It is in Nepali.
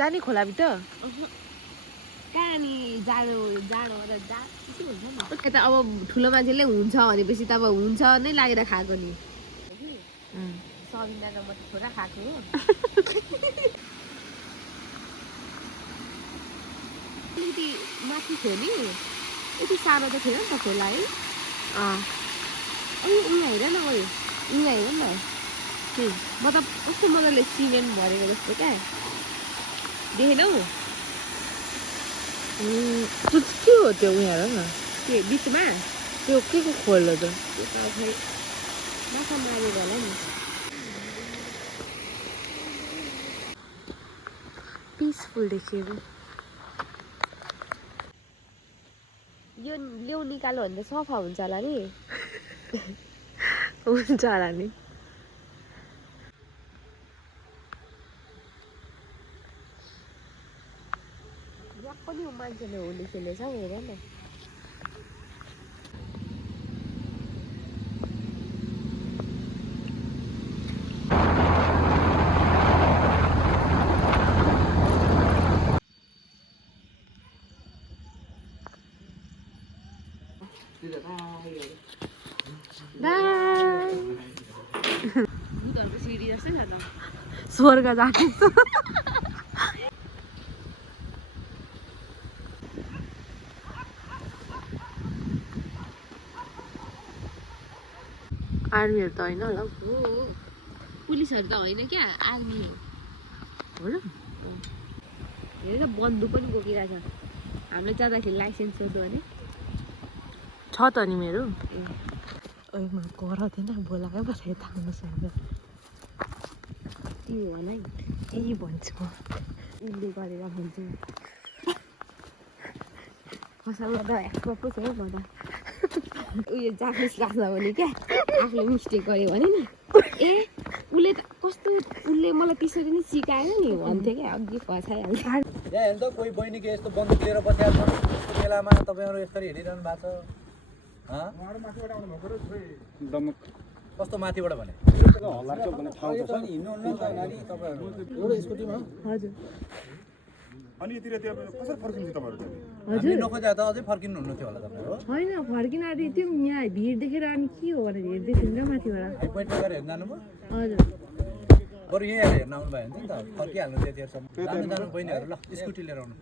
जाने खोलाभित्र कहाँनि जाडो जाडो र के भन्छ नि यता अब ठुलो मान्छेले हुन्छ भनेपछि त अब हुन्छ नै लागेर खाएको नि सबिना र म त छोरा खाएको हो अलिकति माथि थियो नि यति सानो त थिएन नि त खोला है अनि उहाँ हेर न उयो उहाँ हेर न के मतलब कस्तो मजाले सिमेन्ट भरेको जस्तो क्या देखेनौ त्यो के हो त्यो उयो हेर न के बिचमा त्यो के को खोल हो त त्यो त खै माछा मारेर होला नि पिसफुल देखेको यो लेउ निकाल्यो भने त सफा हुन्छ होला नि हुन्छ होला नि यहाँ पनि मान्छेले होली खेलेछ हौ हेर न भूतहरूको सिडी जस्तै छ त स्वर्ग जाने आर्मीहरू त होइन होला हो पुलिसहरू त होइन क्या आर्मी हो र हेरेर बन्दुक पनि बोकिरहेछ हामीले जाँदाखेरि लाइसेन्स सोध्यो भने छ त नि मेरो ओइ म कराउँदैन बोलायो बस यता आउनुहोस् त्यो भन है यही भन्छु म उसले गरेर भन्छु कसैमा त एक्सपर्ट छ हौ म त उयो जाफिस लाग्छ भने क्या आफूले मिस्टेक गर्यो भने नि ए उसले त कस्तो उसले मलाई त्यसरी नै सिकायो नि भन्थ्यो क्या अघि फसाइहाल्छ यहाँ हेर्नु त कोही बहिनीको यस्तो बन्दुक लिएर बसिरहेको छ यस्तो बेलामा तपाईँहरू यसरी हेरिरहनु भएको छ कस्तो माथिबाट भने हिँड्नु स्कुटीमा हजुर अनि यतिर त्यो कसरी फर्किन्छ तपाईहरु हामी नखोजा त अझै फर्किनु हुनु थियो होला तपाईँहरू होइन फर्किन आँटेको थियो यहाँ भिड देखेर अनि के हो भनेर हेर्दै थियौँ क्या माथिबाट एक पोइन्ट गरेर हेर्नु जानुभयो हजुर बरु यहीँ आएर हेर्न आउनु भयो भने त फर्किहाल्नु त्यतिखेरसम्म जानु बहिनीहरू ल स्कुटी लिएर आउनु